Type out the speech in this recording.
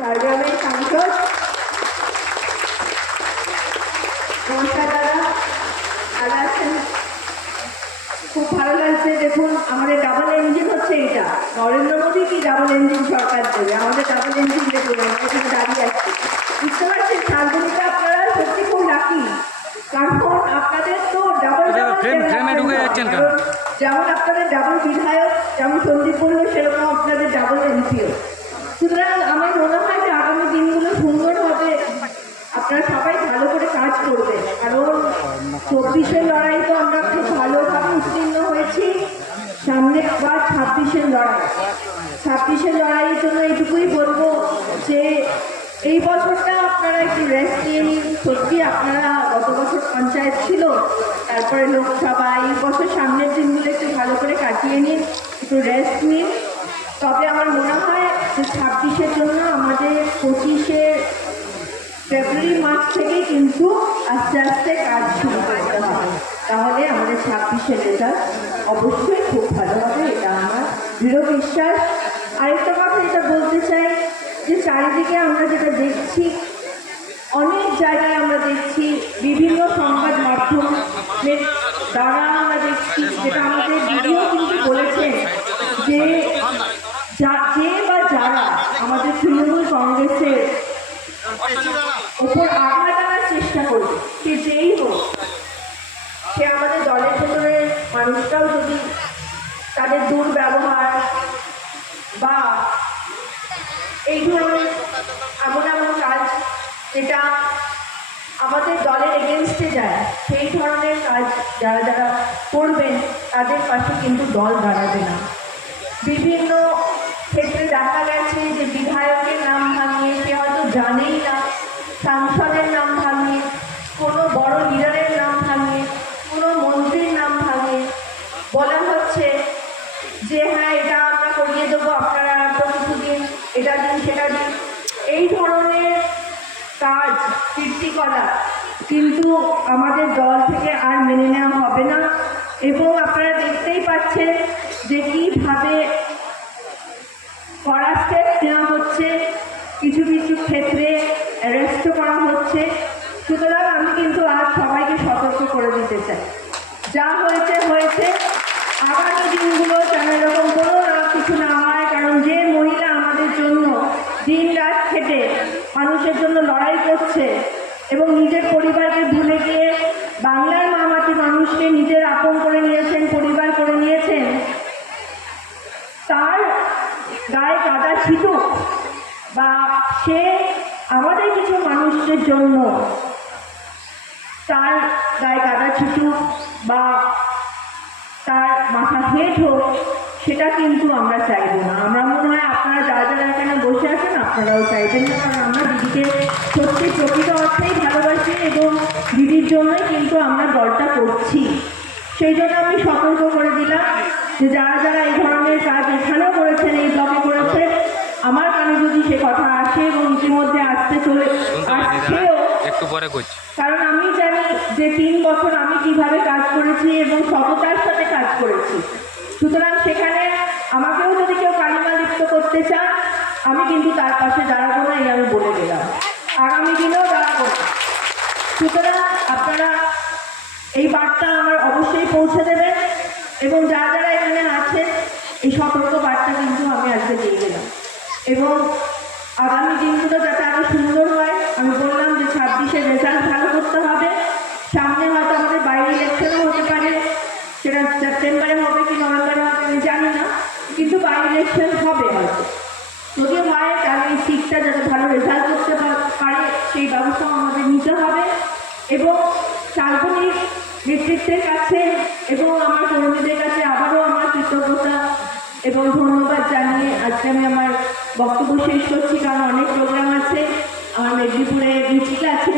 ঝাড়গ্রামের সাংসদ নমস্কার দাদা, ভালো আছেন? খুব ভালো লাগছে। দেখুন, আমাদের ডাবল ইঞ্জিন হচ্ছে এটা। নরেন্দ্র মোদী কি ডাবল ইঞ্জিন সরকার দেবে? আমাদের ডাবল ইঞ্জিন দেখুন, আমরা এখানে দাঁড়িয়ে আছি। বুঝতে পারছেন, শান্তনিকা আপনারা সত্যি খুব লাকি, কারণ আপনাদের তো ডাবল যেমন আপনাদের ডাবল বিধায়ক, যেমন সন্দীপ বলল, সেরকম আপনাদের ডাবল এমপিও। সুতরাং আমার মনে হয় যে আগামী দিনগুলো সুন্দর হবে, আপনারা সবাই ভালো করে কাজ করবে। কারণ 24-এর লড়াই তো আমরা খুব ভালোভাবে উত্তীর্ণ হয়েছি, সামনে আবার 26-এর লড়াই। 26-এর লড়াইয়ের জন্য এইটুকুই বলবো যে এই বছরটা আপনারা একটু রেস্ট নিয়ে নিন। সত্যি আপনারা গত বছর পঞ্চায়েত ছিল, তারপরে লোকসভা, এই বছর সামনের দিনগুলো একটু ভালো করে কাটিয়ে নিন, একটু রেস্ট নিন। তবে আমার মনে হয় যে 26-এর জন্য আমাদের 25-এর ফেব্রুয়ারি মার্চ থেকেই কিন্তু আস্তে আস্তে কাজ শুরু করতে হবে, তাহলে আমাদের 26-এর রেজাল্ট অবশ্যই খুব ভালো হবে, এটা আমার দৃঢ় বিশ্বাস। আরেকটা কথা এটা বলতে চাই যে চারিদিকে আমরা যেটা দেখছি, অনেক জায়গায় আমরা দেখছি, বিভিন্ন সংবাদ মাধ্যমের দ্বারা আমরা দেখছি, যেটা আমাদের ভিডিও কিন্তু বলেছেন যে যারা আমাদের তৃণমূল কংগ্রেসের ওপর আঘাত আনার চেষ্টা করবে, সে যেই হোক, সে আমাদের দলের ভেতরের মানুষরাও যদি তাদের দুর্ব্যবহার বা এই ধরনের এমন এমন কাজ যেটা আমাদের দলের এগেনস্টে যায়, সেই ধরনের কাজ যারা যারা করবেন তাদের পাশে কিন্তু দল দাঁড়াবে না। বিভিন্ন ক্ষেত্রে দেখা গেছে যে বিধায়কের নাম ভাঙিয়ে, সে হয়তো জানেই না, সাংসদের নাম ভাঙিয়ে, কোনো বড় লিডারের নাম ভাঙিয়ে, কোনো মন্ত্রীর নাম ভাঙিয়ে বলা হচ্ছে যে হ্যাঁ এটা আমরা করিয়ে দেবো, আপনারা কিছু দিন, এটা দিন সেটা দিন। এই ধরনের কাজ কীর্তি করা কিন্তু আমাদের দল থেকে আর মেনে নেওয়া হবে না। এবং আপনারা দেখতেই পাচ্ছেন যে কীভাবে কড়া স্টেপ নেওয়া হচ্ছে, কিছু কিছু ক্ষেত্রে অ্যারেস্টও করা হচ্ছে। সুতরাং আমি কিন্তু আজ সবাইকে সতর্ক করে দিতে চাই, যা হয়েছে হয়েছে, আগামী দিনগুলো যেন এরকম কোনো কিছু না হয়। কারণ যে মহিলা আমাদের জন্য দিন রাত খেটে মানুষের জন্য লড়াই করছে এবং নিজের পরিবারকে ভুলে গিয়ে বাংলার মামাটি মানুষকে নিজের আপন করে নিয়েছেন, পরিবার করে নিয়েছেন, তার গায়ে কাদা ছিটুক বা সে আমাদের কিছু মানুষদের জন্য তার গায়ে কাদা ছিটুক বা তার মাথা হেঁট হোক, সেটা কিন্তু আমরা চাইব না। আমরা মনে হয় আপনারা যারা যারা এখানে বসে আছেন আপনারাও চাইবেন না, কারণ আমরা দিদিকে সত্যি প্রকৃত অর্থেই ভালোবাসি এবং দিদির জন্যই কিন্তু আমরা দলটা করছি। সেই জন্য আমি সতর্ক করে দিলাম যে যারা যারা এই ধরনের কাজ এখানেও করেছেন, এই ব্লকে করেছেন, আমার কানে যদি সে কথা আসে এবং ইতিমধ্যে আসছেও, একটু পরে করছি, কারণ আমি জানি যে 3 বছর আমি কিভাবে কাজ করেছি এবং সততার সাথে কাজ করেছি। সুতরাং সেখানে আমাকেও যদি কেউ কালিমা লিপ্ত করতে চান, আমি কিন্তু তার পাশে দাঁড়াবো না, এই আমি বলে দিলাম, আগামী দিনেও দাঁড়াবো না। সুতরাং আপনারা এই বার্তা আমার অবশ্যই পৌঁছে দেবেন এবং যারা যারা এখানে আছেন এই সতর্ক বার্তা কিন্তু আমি আজকে দিয়ে গেলাম। এবং আগামী দিনগুলো যাতে আরও সুন্দর হয়, আমি বললাম যে 26-এর রেজাল্ট ভালো করতে হবে। সামনে হয়তো আমাদের বাইরে ইলেকশনও হতে পারে, সেটা সেপ্টেম্বরে হবে কি নভেম্বরে হবে আমি জানি না, কিন্তু বাইরে ইলেকশন হবে হয়তো। যদি হয় তাহলে এই সিটটা যাতে ভালো রেজাল্ট করতে পারে সেই ব্যবস্থাও আমাদের নিতে হবে। এবং সার্বজনিক নেতৃত্বের কাছে এবং আমার কর্মীদের কাছে আবারও আমার কৃতজ্ঞতা এবং ধন্যবাদ জানিয়ে আজকে আমি আমার বক্তব্য শেষ করছি, কারণ অনেক প্রোগ্রাম আছে, আমার মেদিনীপুরে মিছিল আছে